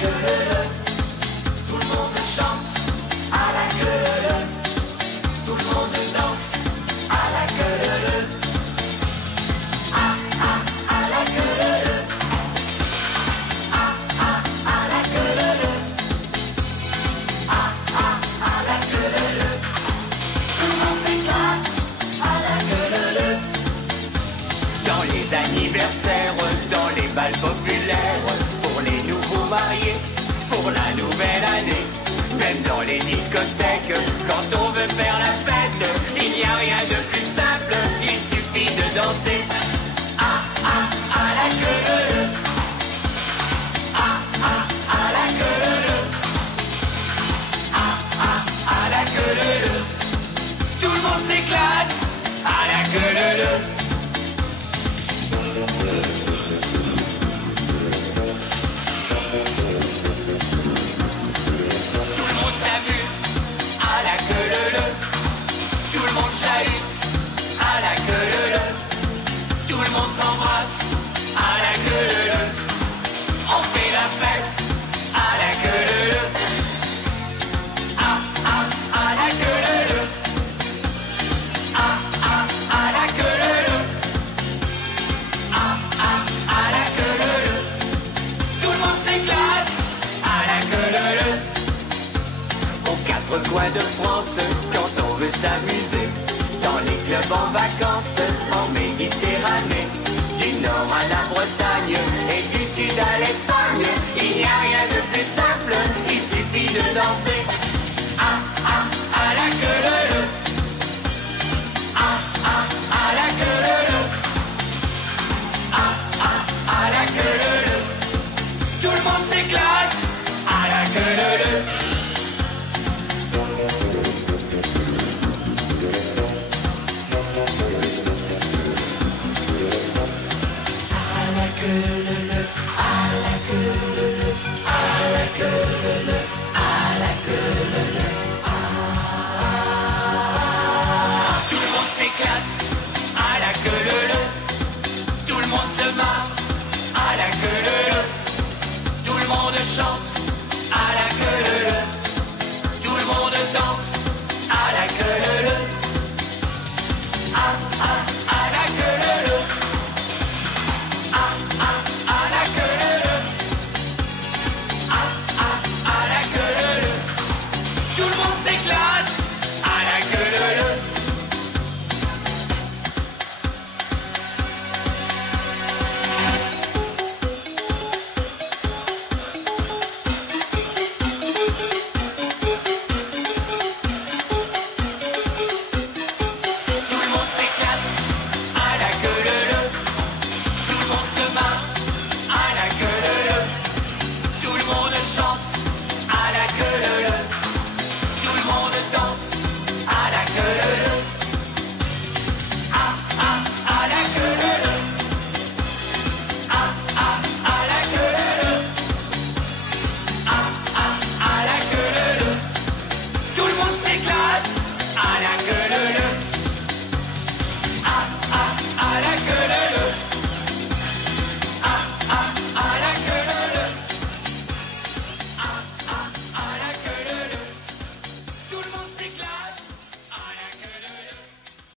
queue leu. Tout le monde chante à la queue leu. Tout le monde danse à la queue leu. À la queue leu. À la queue leu. À la queue leu. Tout le monde s'éclate à la queue leu. Dans les anniversaires, dans les bals populaires, pour les nouveaux mariés, pour la nouvelle année, même dans les discothèques, quand on veut faire la fête, il n'y a rien de plus simple, il suffit de danser. À la queue leu. À la queue leu. À la queue leu. Tout le monde s'éclate à la queue leu. Tout le monde s'amuse à la queue leu. Tout le monde chahute à la queue leu. Tout le monde s'embrasse à la queue leu. On fait la fête à la queue leu. À la queue leu. À la queue leu. À la queue leu. Tout le monde s'éclate à la queue leu. Aux quatre coins de France, quand on veut s'amuser, dans les clubs en vacances, en Méditerranée, du nord à la Bretagne et du sud à l'Espagne, il n'y a rien de plus simple, il suffit de danser. À la queue leu. À la queue leu. À la queue leu. Tout le monde s'éclate.